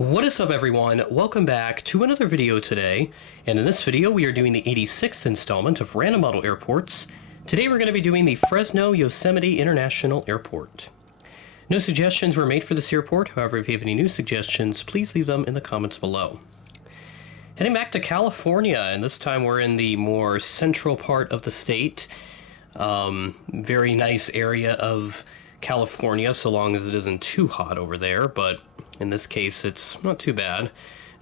What is up, everyone? Welcome back to another video today, and in this video we are doing the 86th installment of Random Model Airports. Today we're going to be doing the Fresno Yosemite International Airport. No suggestions were made for this airport, however if you have any new suggestions, please leave them in the comments below. Heading back to California, and this time we're in the more central part of the state. Very nice area of California, so long as it isn't too hot over there, but in this case it's not too bad,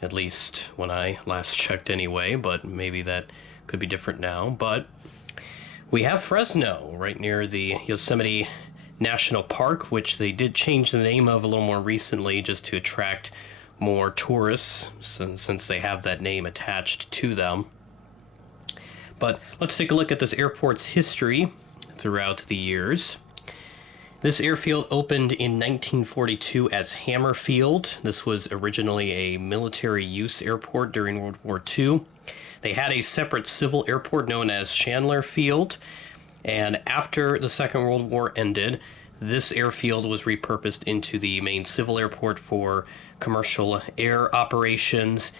at least when I last checked anyway, but maybe that could be different now. But we have Fresno right near the Yosemite National Park, which they did change the name of a little more recently just to attract more tourists since they have that name attached to them. But let's take a look at this airport's history throughout the years. This airfield opened in 1942 as Hammer Field. This was originally a military use airport during World War II. They had a separate civil airport known as Chandler Field, and after the Second World War ended, this airfield was repurposed into the main civil airport for commercial air operations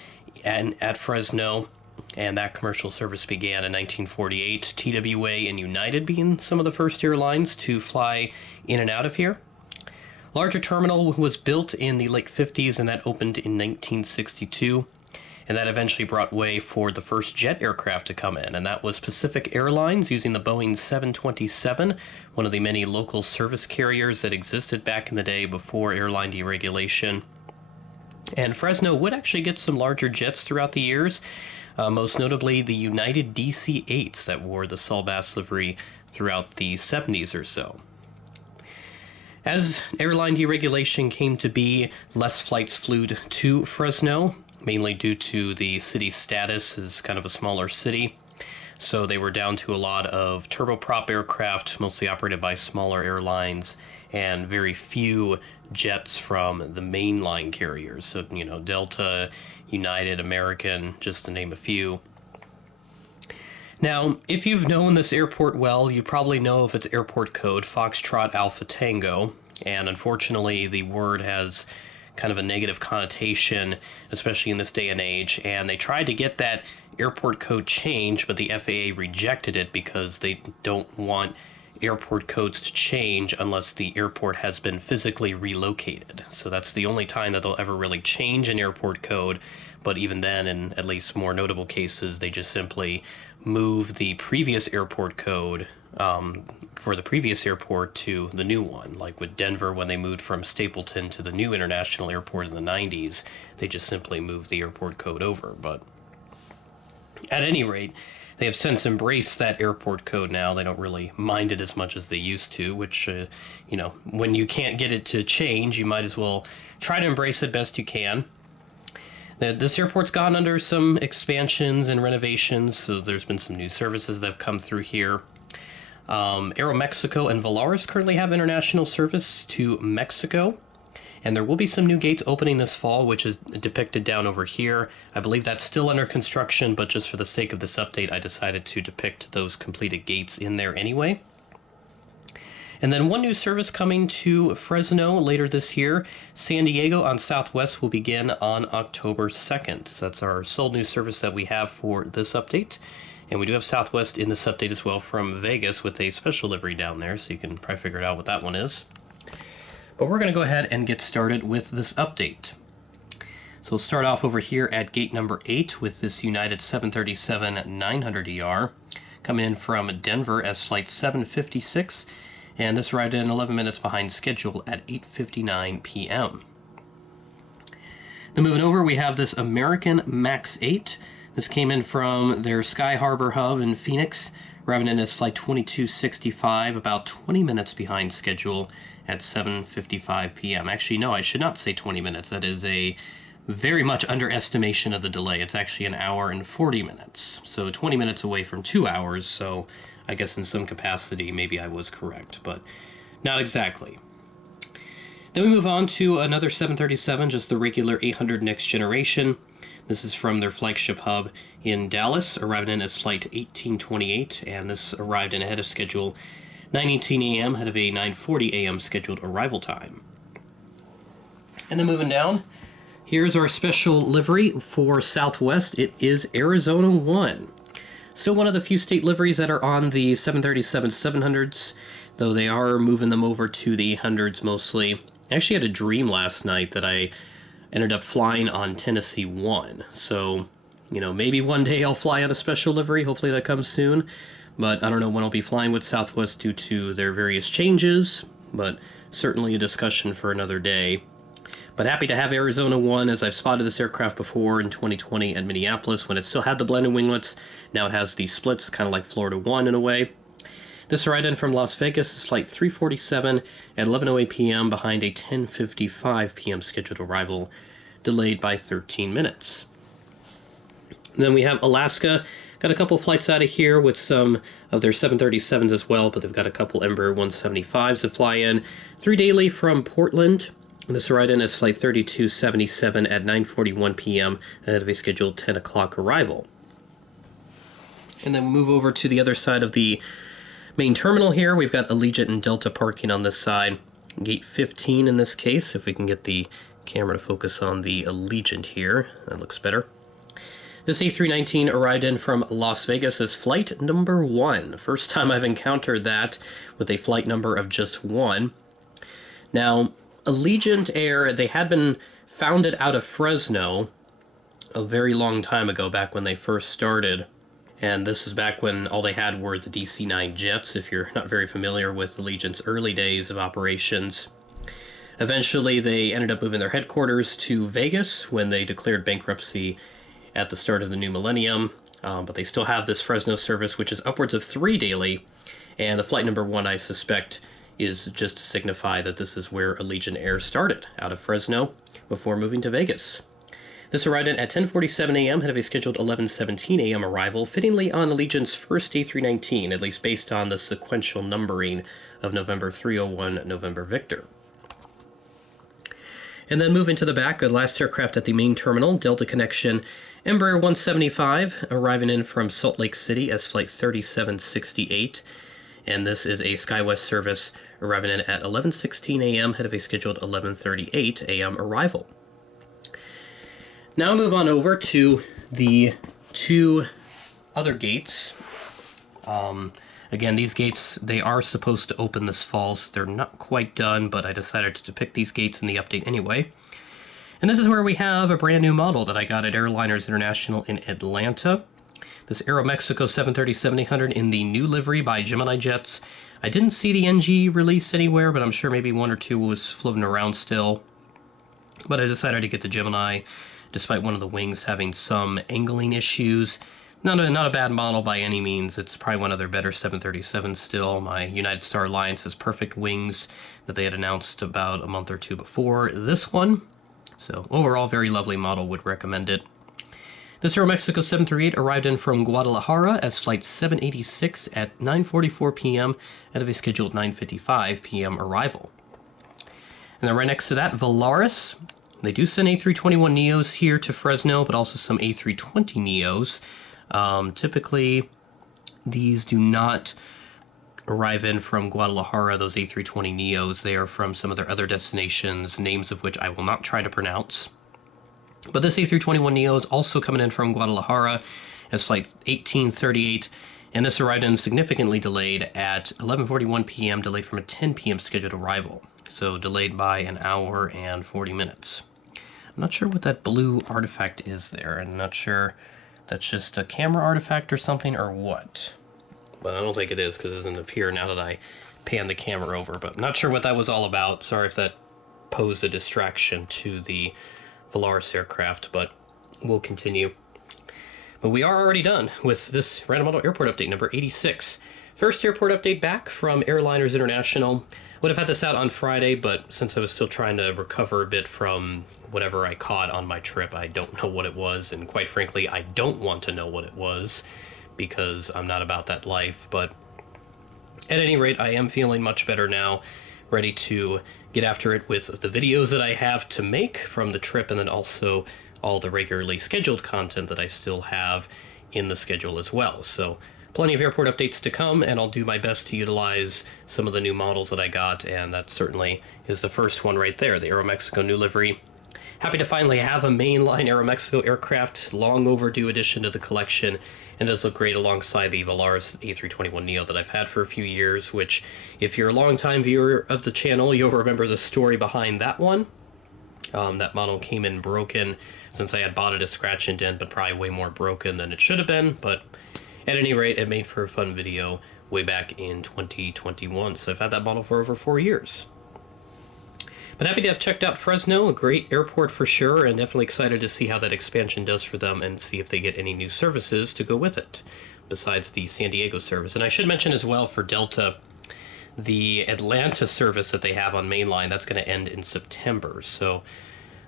at Fresno, and that commercial service began in 1948. TWA and United being some of the first airlines to fly in and out of here. Larger terminal was built in the late 50s, and that opened in 1962, and that eventually brought way for the first jet aircraft to come in, and that was Pacific Airlines using the Boeing 727, one of the many local service carriers that existed back in the day before airline deregulation. And Fresno would actually get some larger jets throughout the years, most notably the United DC-8s that wore the Saul Bass livery throughout the 70s or so. As airline deregulation came to be, less flights flew to Fresno, mainly due to the city's status as kind of a smaller city. So they were down to a lot of turboprop aircraft, mostly operated by smaller airlines, and very few jets from the mainline carriers. So, Delta, United, American, just to name a few. Now, if you've known this airport well, you probably know of its airport code, Foxtrot Alpha Tango, and unfortunately the word has kind of a negative connotation, especially in this day and age, and they tried to get that airport code changed, but the FAA rejected it because they don't want airport codes to change unless the airport has been physically relocated. So that's the only time that they'll ever really change an airport code, but even then, in at least more notable cases, they just simply move the previous airport code for the previous airport to the new one. Like with Denver, when they moved from Stapleton to the new international airport in the 90s, they just simply moved the airport code over. But at any rate, they have since embraced that airport code now. They don't really mind it as much as they used to, which, when you can't get it to change, you might as well try to embrace it best you can. This airport's gone under some expansions and renovations, so there's been some new services that have come through here. Aeromexico and Volaris currently have international service to Mexico, and there will be some new gates opening this fall, which is depicted down over here. I believe that's still under construction, but just for the sake of this update, I decided to depict those completed gates in there anyway. And then one new service coming to Fresno later this year. San Diego on Southwest will begin on October 2nd. So that's our sole new service that we have for this update. And we do have Southwest in this update as well from Vegas with a special livery down there, so you can probably figure out what that one is. But we're going to go ahead and get started with this update. So we'll start off over here at gate number 8 with this United 737-900ER coming in from Denver as flight 756, and this arrived in 11 minutes behind schedule at 8:59 p.m. Now moving over, we have this American MAX 8. This came in from their Sky Harbor hub in Phoenix, arriving in as flight 2265, about 20 minutes behind schedule at 7:55 p.m. Actually, no, I should not say 20 minutes. That is a very much underestimation of the delay. It's actually an hour and 40 minutes. So 20 minutes away from 2 hours, so I guess in some capacity maybe I was correct, but not exactly. Then we move on to another 737, just the regular 800 Next Generation. This is from their flagship hub in Dallas, arriving in as flight 1828, and this arrived in ahead of schedule 9:18 a.m. ahead of a 9:40 a.m. scheduled arrival time. And then moving down, Here's our special livery for Southwest. It is Arizona 1. Still one of the few state liveries that are on the 737-700s, though they are moving them over to the 100s mostly. I actually had a dream last night that I ended up flying on Tennessee 1. So, you know, maybe one day I'll fly on a special livery. Hopefully that comes soon. But I don't know when I'll be flying with Southwest due to their various changes, but certainly a discussion for another day. But happy to have Arizona 1, as I've spotted this aircraft before in 2020 at Minneapolis when it still had the blended winglets. Now it has the splits, kind of like Florida 1 in a way. This ride in from Las Vegas is flight 347 at 11:08 p.m. behind a 10:55 p.m. scheduled arrival, delayed by 13 minutes. And then we have Alaska. Got a couple flights out of here with some of their 737s as well, but they've got a couple Embraer 175s that fly in. 3 daily from Portland. This ride in is flight 3277 at 9:41 p.m. ahead of a scheduled 10 o'clock arrival. And then we move over to the other side of the main terminal here. We've got Allegiant and Delta parking on this side. Gate 15 in this case, if we can get the camera to focus on the Allegiant here. That looks better. This A319 arrived in from Las Vegas as flight number 1. First time I've encountered that with a flight number of just 1. Now, Allegiant Air, they had been founded out of Fresno a very long time ago, back when they first started. And this is back when all they had were the DC-9 jets, if you're not very familiar with Allegiant's early days of operations. Eventually, they ended up moving their headquarters to Vegas when they declared bankruptcy at the start of the new millennium. But they still have this Fresno service, which is upwards of 3 daily. And the flight number 1, I suspect, is just to signify that this is where Allegiant Air started, out of Fresno, before moving to Vegas. This arrived in at 10:47 a.m. ahead of a scheduled 11:17 a.m. arrival, fittingly on Allegiant's first A319, at least based on the sequential numbering of November 301, November Victor. And then moving to the back, the last aircraft at the main terminal, Delta Connection Embraer 175, arriving in from Salt Lake City as flight 3768. And this is a SkyWest service arriving in at 11:16 a.m. ahead of a scheduled 11:38 a.m. arrival. Now move on over to the 2 other gates. Again, these gates, they are supposed to open this fall, so they're not quite done, but I decided to pick these gates in the update anyway. And this is where we have a brand new model that I got at Airliners International in Atlanta. This Aeromexico 737-800 in the new livery by Gemini Jets. I didn't see the NG release anywhere, but I'm sure maybe 1 or 2 was floating around still. But I decided to get the Gemini, despite one of the wings having some angling issues. Not a bad model by any means. It's probably one of their better 737s still. My United Star Alliance has perfect wings that they had announced about a month or 2 before this one. So overall, very lovely model, would recommend it. This Aeromexico 738 arrived in from Guadalajara as flight 786 at 9:44 p.m. out of a scheduled 9:55 p.m. arrival. And then right next to that, Volaris. They do send A321neos here to Fresno, but also some A320neos. Typically, these do not arrive in from Guadalajara, those A320neos. They are from some of their other destinations, names of which I will not try to pronounce. But this A321neo is also coming in from Guadalajara as flight 1838, and this arrived in significantly delayed at 11:41 p.m., delayed from a 10 p.m. scheduled arrival. So delayed by an hour and 40 minutes. I'm not sure what that blue artifact is there. I'm not sure that's just a camera artifact or something or what. But I don't think it is, because it doesn't appear now that I pan the camera over. But I'm not sure what that was all about. Sorry if that posed a distraction to the Volaris aircraft, but we'll continue. But we are already done with this Random Model Airport update number 86. First airport update back from Airliners International. Would have had this out on Friday, but since I was still trying to recover a bit from whatever I caught on my trip, I don't know what it was, and quite frankly, I don't want to know what it was, because I'm not about that life. But at any rate, I am feeling much better now, ready to get after it with the videos that I have to make from the trip, and then also all the regularly scheduled content that I still have in the schedule as well. So plenty of airport updates to come, and I'll do my best to utilize some of the new models that I got, and that certainly is the first one right there, the Aeromexico new livery. Happy to finally have a mainline Aeromexico aircraft, long overdue addition to the collection, and does look great alongside the Volaris A321neo that I've had for a few years, which, if you're a longtime viewer of the channel, you'll remember the story behind that one. That model came in broken, since I had bought it as scratch and dent, but probably way more broken than it should have been, but at any rate, it made for a fun video way back in 2021, so I've had that model for over 4 years. But happy to have checked out Fresno, a great airport for sure, and definitely excited to see how that expansion does for them and see if they get any new services to go with it, besides the San Diego service. And I should mention as well for Delta, the Atlanta service that they have on mainline, that's going to end in September, so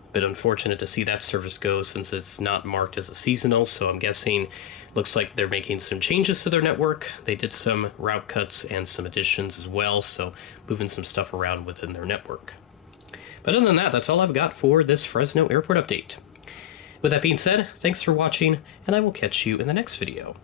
a bit unfortunate to see that service go since it's not marked as a seasonal, so I'm guessing looks like they're making some changes to their network. They did some route cuts and some additions as well, so moving some stuff around within their network. But other than that, that's all I've got for this Fresno airport update. With that being said, thanks for watching, and I will catch you in the next video.